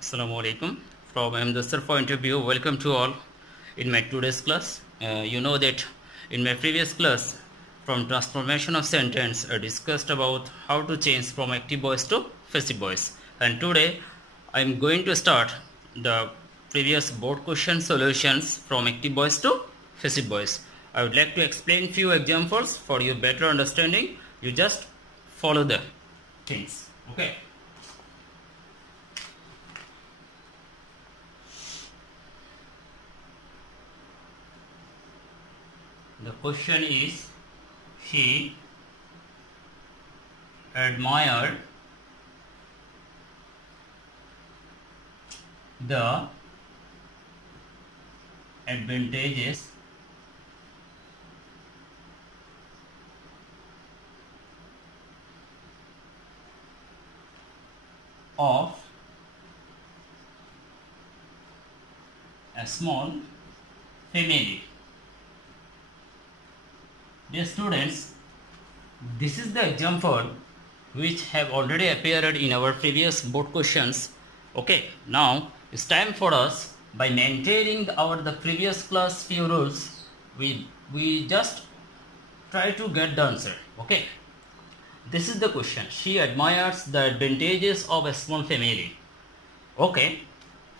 Assalamu alaikum. From Amdasar point of view, welcome to all in my today's class. You know that in my previous class, from transformation of sentence, I discussed about how to change from active voice to passive voice. And today, I am going to start the previous board question solutions from active voice to passive voice. I would like to explain few examples for your better understanding. You just follow the things. Okay. The question is, she admired the advantages of a small family. Dear students, this is the example which have already appeared in our previous board questions. Okay, now it's time for us, by maintaining the previous class few rules, we just try to get the answer. Okay, this is the question. She admires the advantages of a small family. Okay,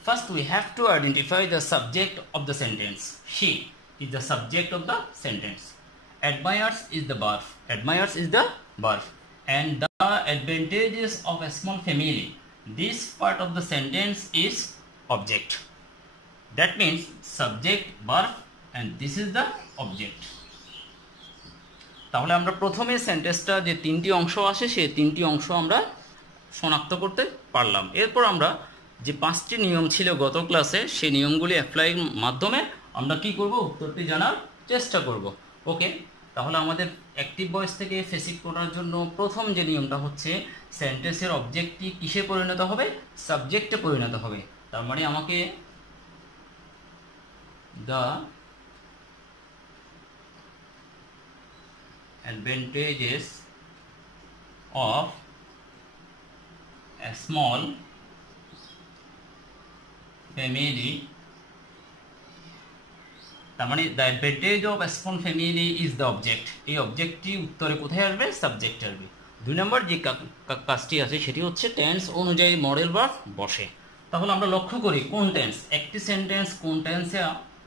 first we have to identify the subject of the sentence. She is the subject of the sentence. Admires is the verb. Admires is the verb. And the advantages of a small family. This part of the sentence is object. That means subject, verb, and this is the object. তাহলে আমরা প্রথমে সেন্টেন্সটা যে তিনটি অংশ আসে সেই তিনটি অংশ আমরা শনাক্ত করতে পারলাম। এরপর আমরা যে পাঁচটি নিয়ম ছিল গত ক্লাসে সেই নিয়মগুলি অ্যাপ্লাইয়ের মাধ্যমে আমরা কি করব, উত্তরটি জানার চেষ্টা করব। ওকে, তাহলে আমাদের অ্যাক্টিভ ভয়েস থেকে ফেসিভ করার জন্য প্রথম যে নিয়মটা হচ্ছে সেন্টেন্সের অবজেক্টটি কিসে পরিণত হবে, সাবজেক্টে পরিণত হবে। তার মানে আমাকে the advantages of a small family, তার মানে the advantage of a small family is the object. এই অবজেক্টটি উত্তরে কোথায় আসবে, সাবজেক্ট আসবে। দুই নম্বর যে কাজটি আছে সেটি হচ্ছে টেন্স অনুযায়ী মডেল ভার্ব বসে। তাহলে আমরা লক্ষ্য করি কোন টেন্স, একটি সেন্টেন্স কোন টেন্সে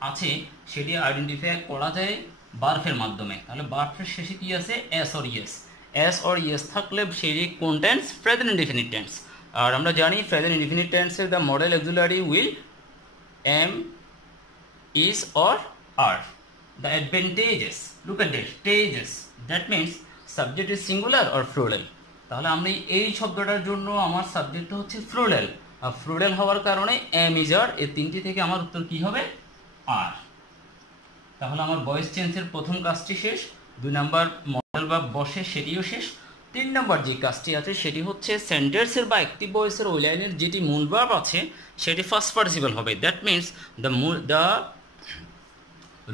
আছে সেটি আইডেন্টিফাই করা যায় ভার্বের মাধ্যমে। তাহলে ভার্বের শেষে কি আছে, s or es. S or es থাকলে সেটি কোন টেন্স, প্রেজেন্ট ইনডিফিনিট টেন্স। আর আমরা জানি প্রেজেন্ট ইনডিফিনিট টেন্সের the modal auxiliary will am, is or are. The advantages, look at this, tages, that means subject is singular or plural. তাহলে আমরা এই শব্দটার জন্য আমার সাবজেক্ট হচ্ছে plural, আর plural হওয়ার কারণে am, is, are এই তিনটি থেকে আমার উত্তর কি হবে, are। তাহলে আমার ভয়েস চেঞ্জের প্রথম কাজটি শেষ। দুই নাম্বার মডেল ভার্ব বসে সেটিও শেষ। তিন নাম্বার যে কাজটি আছে সেটি হচ্ছে সেন্টেন্সের বা অ্যাক্টিভ ভয়েসের ওই লাইনের যেটি মূল ভার্ব আছে সেটি ফার্স্ট পার্টিসিপল হবে। That means the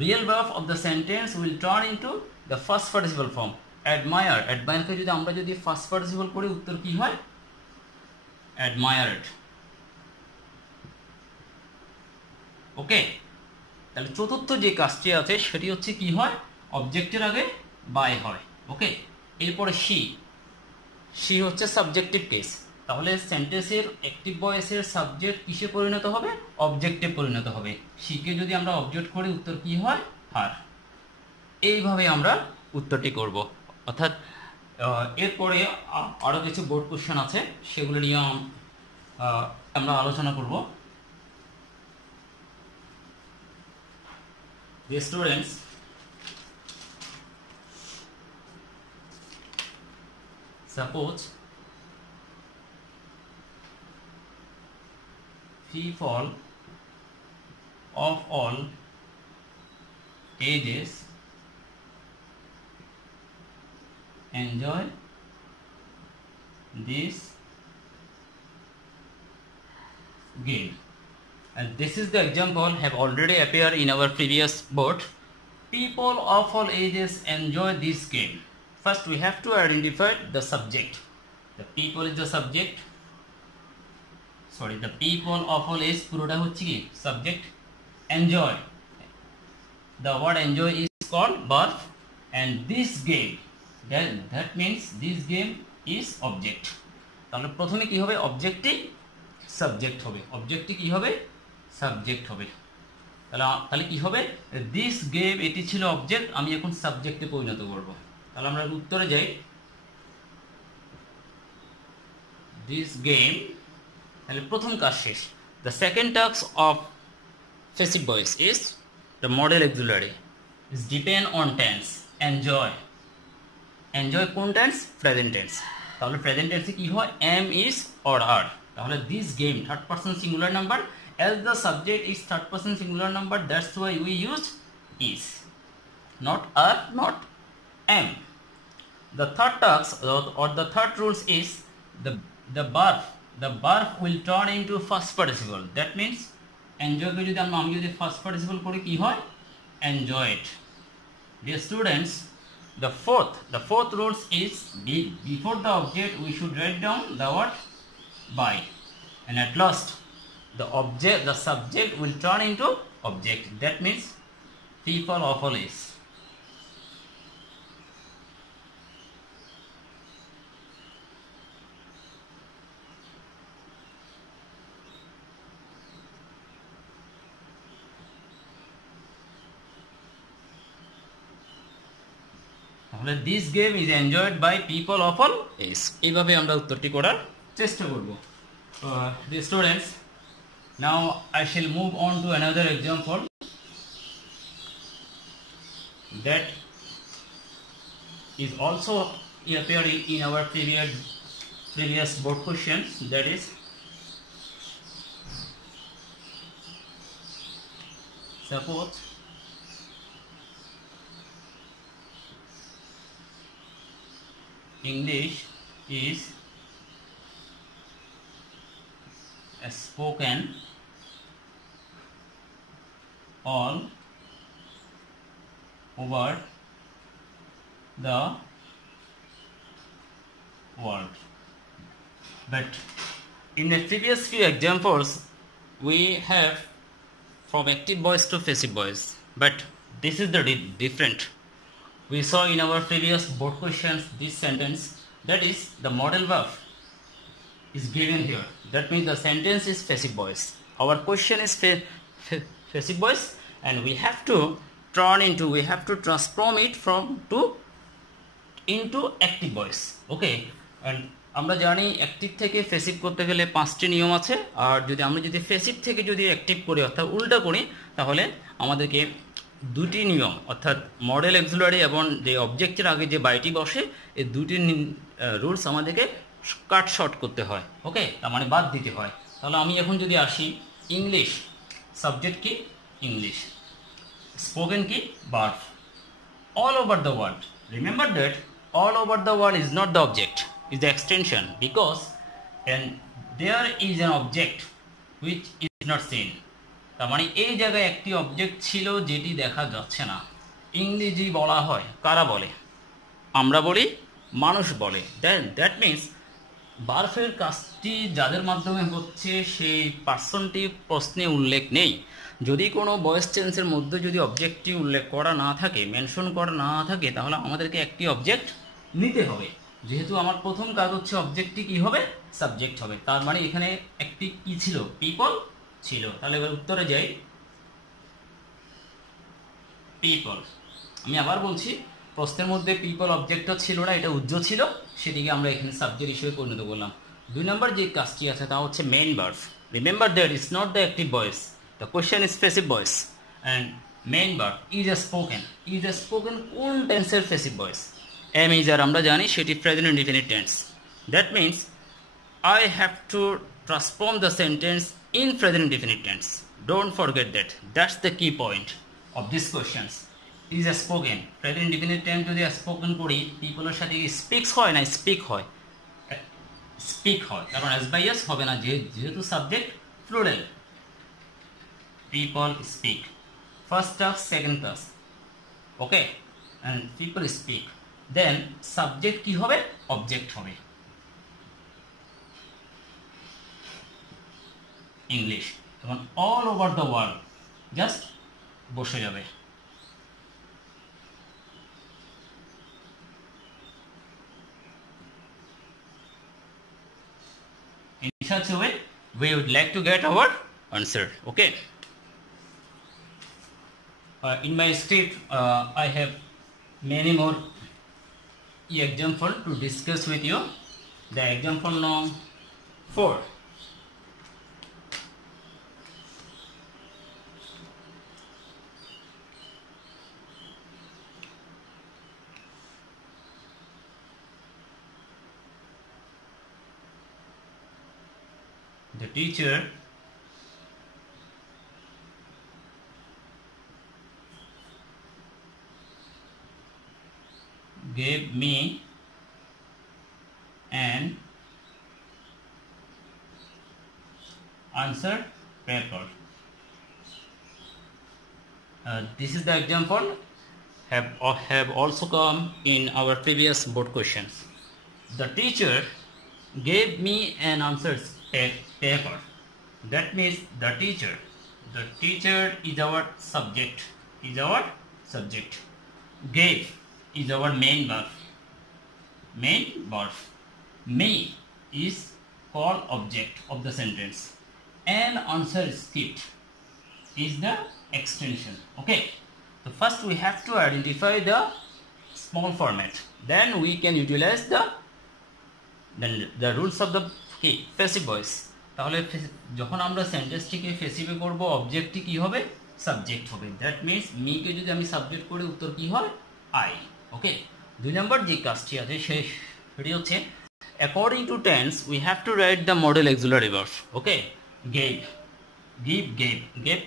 real verb of the sentence will turn into the first participle form. Admire, admire-কে যদি আমরা যদি ফার্স্ট পার্টিসিপল করি উত্তর কি হয়, admired। ওকে, তাহলে চতুর্থ যে কাজটি আছে সেটি হচ্ছে কি হয়, অবজেক্টের আগে বাই হয়। ওকে, এরপরে সি হচ্ছে সাবজেক্টিভ কেস। তাহলে সেন্টেন্সের অ্যাক্টিভ ভয়েসের সাবজেক্ট কিসে পরিণত হবে, অবজেক্টে পরিণত হবে। সিকে যদি আমরা অবজেক্ট করি উত্তর কি হয়, হার। এইভাবে আমরা উত্তরটি করব। অর্থাৎ এরপরে আরও কিছু বোর্ড কোশ্চেন আছে সেগুলো নিয়ে আমরা আলোচনা করব। Dear students, suppose people of all ages enjoy this game. And this is the example have already appeared in our previous board. People of all ages enjoy this game. First we have to identify the subject. The people is the subject. Sorry the people of all age পুরোটা হচ্ছে কি subject enjoy the word enjoy is called verb and this game that means this game is object তাহলে প্রথমে কি হবে অবজেক্টই সাবজেক্ট হবে অবজেক্টই কি হবে সাবজেক্ট হবে তাহলে কি হবে দিস গেম এটি ছিল অবজেক্ট আমি এখন সাবজেক্টে পরিণত করব তাহলে আমরা উত্তরে যাই দিস গেম তাহলে প্রথম কাজ শেষ the second task of passive voice is the model auxiliary is depend on tense enjoy কোন টেন্স প্রেজেন্ট টেন্স তাহলে প্রেজেন্ট টেন্সে কি হয় am is or are তাহলে this game third person singular number as the subject is third person singular number that's why we use is not are not am the third task or the third rules is the verb will turn into first participle that means enjoy কে যদি আমি যদি first participle করি কি হয় enjoyed dear students the fourth rules is before the object we should write down the word by and at last the subject will turn into object that means people of all is তাহলে this game is enjoyed by people of all age এইভাবে আমরা উত্তরটি করার চেষ্টা করব dear students now I shall move on to another example that is also appearing in our previous board questions that is suppose English is spoken all over the world. But in the previous few examples, we have from active voice to passive voice. But this is the different. We saw in our previous board questions this sentence, that is the modal verb is given here. That means the sentence is passive voice. Our question is passive voice and we have to transform it into active voice. Okay, and আমরা জানি অ্যাক্টিভ থেকে প্যাসিভ করতে গেলে 5টি নিয়ম আছে আর আমরা যদি প্যাসিভ থেকে যদি অ্যাক্টিভ করি অর্থাৎ উল্টা করি তাহলে আমাদেরকে দুটি নিয়ম অর্থাৎ মডেল অক্সিলারি এবং যে অবজেক্টের আগে যে বাইটি বসে এই দুটি রুলস আমাদেরকে কাট শর্ট করতে হয় ওকে তার মানে বাদ দিতে হয় তাহলে আমি এখন যদি আসি ইংলিশ সাবজেক্ট কি ইংলিশ স্পোকেন কি verb all over the world remember that all over the world is not the object is the extension because and there is an object which is not seen তার মানে এই জায়গায় একটি অবজেক্ট ছিল যেটি দেখা যাচ্ছে না ইংরেজি বলা হয় কারা বলে আমরা বলি মানুষ বলে দ্যাট মিন্স ভার্বের কাজটি যাদের মাধ্যমে হচ্ছে সেই পার্সনটি প্রশ্নে উল্লেখ নেই যদি কোনো ভয়েস চেঞ্জের মধ্যে যদি অবজেক্টটি উল্লেখ করা না থাকে মেনশন করা না থাকে তাহলে আমাদেরকে একটি অবজেক্ট নিতে হবে যেহেতু আমার প্রথম কাজ হচ্ছে অবজেক্টটি কি হবে সাবজেক্ট হবে তার মানে এখানে একটি কি ছিল পিপল ছিল তাহলে এবার উত্তরে যাই পিপল আমি আবার বলছি প্রশ্নের মধ্যে পিপল অবজেক্টটা ছিল না এটা উজ্জ্বল ছিল সেটিকে আমরা এখানে সাবজেক্ট হিসেবে পরিণত করলাম 2 নম্বর যে কাজটি আছে তা হচ্ছে main verb remember that is not the active voice the question is passive voice and main verb is a spoken কোন টেন্সের প্যাসিভ ভয়েস এম ইজ আর আমরা জানি সেটি present indefinite tense that means I have to transform the sentence in present indefinite tense don't forget that that's the key point of these questions is a spoken present indefinite tense যদি স্পোকেন করি people এর সাথে স্পিক্স হয় না স্পিক হয় কারণ as by s হবে না যেহেতু subject plural people speak first task second task okay and people speak then subject কি হবে object হবে ইংলিশ, এবং all over the world just বসে যাবে। In such a way, we would like to get our answer. Okay. In my script, I have many more example to discuss with you. The example number 4. The teacher gave me an answer paper. This is the example have also come in our previous board questions. The teacher gave me an answer paper. That means the teacher is our subject, gave is our main verb. Me is called object of the sentence. An answer script is the extension. Okay, so first we have to identify the small format, then we can utilize the rules of the passive voice. তাহলে যখন আমরা সেন্টেন্সটিকে ফেসিভে করব, অবজেক্টটি কি হবে? সাবজেক্ট হবে। দ্যাট মিন্স মি কে যদি আমি সাবজেক্ট করি, উত্তর কি হয়? আই। ওকে, 2 নম্বর যে কাজটি আছে সেটি হচ্ছে according to tense we have to write the modal auxiliary verb. ওকে, গেভ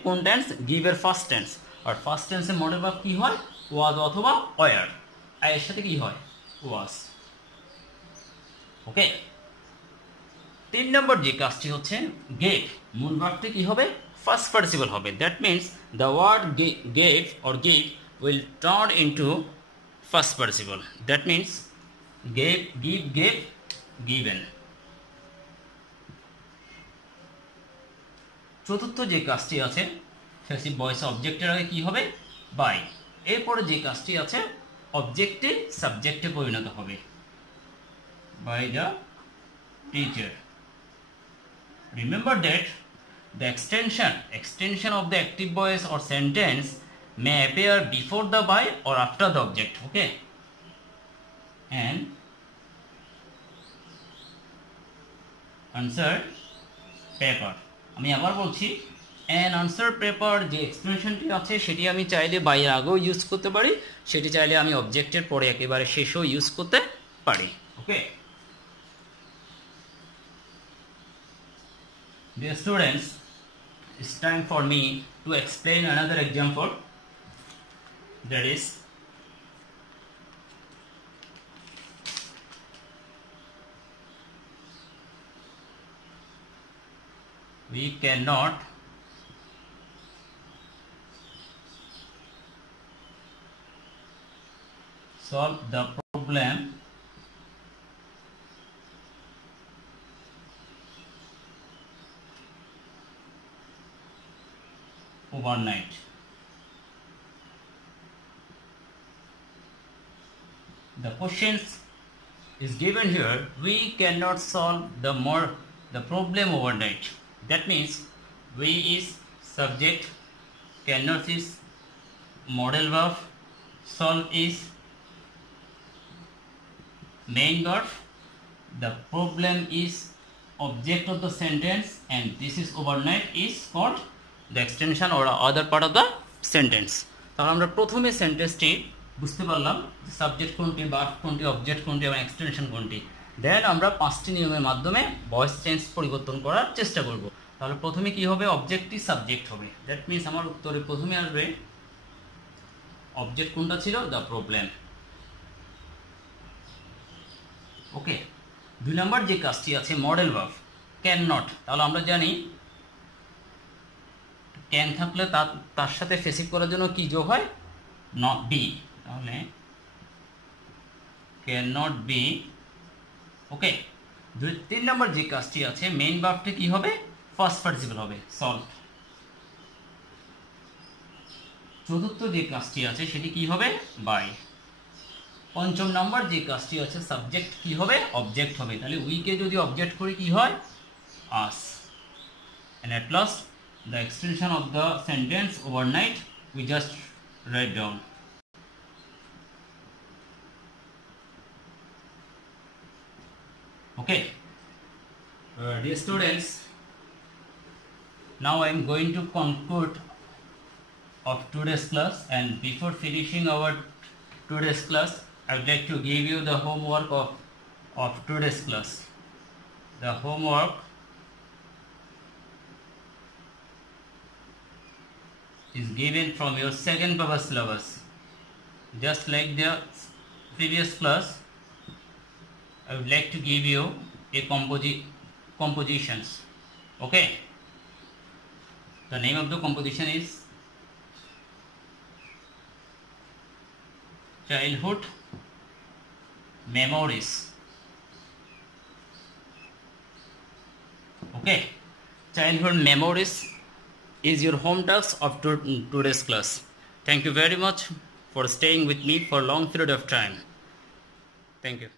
কোন টেন্স? গিভের ফার্স্ট টেন্স, আর ফার্স্ট টেন্সের মডেল ভার্ব কি হয়? ওয়াজ অথবা ওয়ার। এর সাথে কি হয়? ওয়াজ। ওকে, 3 নম্বর যে কাজটি হচ্ছে গেভ, মূল ভার্বটি কি হবে? ফার্স্ট পার্টিসিপল হবে। That means the word gave or give will turn into first participle. That means gave, given. চতুর্থ যে কাজটি আছে প্যাসিভ ভয়েস, অবজেক্টের আগে কি হবে? বাই। এরপরে যে কাজটি আছে অবজেক্টে সাবজেক্টে পরিণত হবে, by the teacher. Remember that the extension of the active voice or sentence may appear before the by or after the object. Okay, and answer paper, আমি আবার বলছি, an answer paper যে এক্সপ্রেশনটি আছে সেটি আমি চাইলে বাই এর আগেও ইউজ করতে পারি, সেটি চাইলে আমি অবজেক্টের পরে একেবারে শেষেও ইউজ করতে পারি। ওকে, dear students, it's time for me to explain another example, that is we cannot solve the problem overnight. The questions is given here. We cannot solve the problem overnight. That means we is subject, cannot is model verb, solve is main verb, the problem is object of the sentence, and this is overnight is called the extension or other part of the sentence. তাহলে আমরা প্রথমে সেন্টেন্সটি বুঝতে পারলাম সাবজেক্ট কোনটি, ভার্ব কোনটি, অবজেক্ট কোনটি এবং এক্সটেনশন কোনটি। দেন আমরা 5টি নিয়মের মাধ্যমে ভয়েস চেঞ্জ পরিবর্তন করার চেষ্টা করব। তাহলে প্রথমে কি হবে? অবজেক্টটি সাবজেক্ট হবে। দ্যাট মিন্স আমার উত্তরে প্রথমে আসবে অবজেক্ট কোনটা ছিল? The problem. ওকে, 2 নম্বর যে কাজটি আছে মডেল ভার্ব ক্যান নট। তাহলে আমরা জানি ক্যান থাকলে তার সাথে ফেসিভ করার জন্য কি যোগ হয়? Not be. তাহলে ক্যান নট বি। ওকে, 3 নম্বর যে কাজটি আছে মেইন ভার্বটি কি হবে? ফার্স্ট পার্টিসিপল হবে সলভ। চতুর্থ যে কাজটি আছে সেটি কি হবে বাই। পঞ্চম নম্বর যে কাজটি আছে সাবজেক্ট কি হবে অবজেক্ট হবে, তাহলে উইকে যদি অবজেক্ট করি কি হয় আস। and at last the extension of the sentence overnight we just write down. Okay, dear students, now I am going to conclude of today's class, and before finishing our today's class I would like to give you the homework of today's class. The homework is given from your second paper syllabus. Just like the previous class, I would like to give you a compositions. Okay, the name of the composition is childhood memories. Okay, childhood memories is your home task of today's class. Thank you very much for staying with me for a long period of time. Thank you.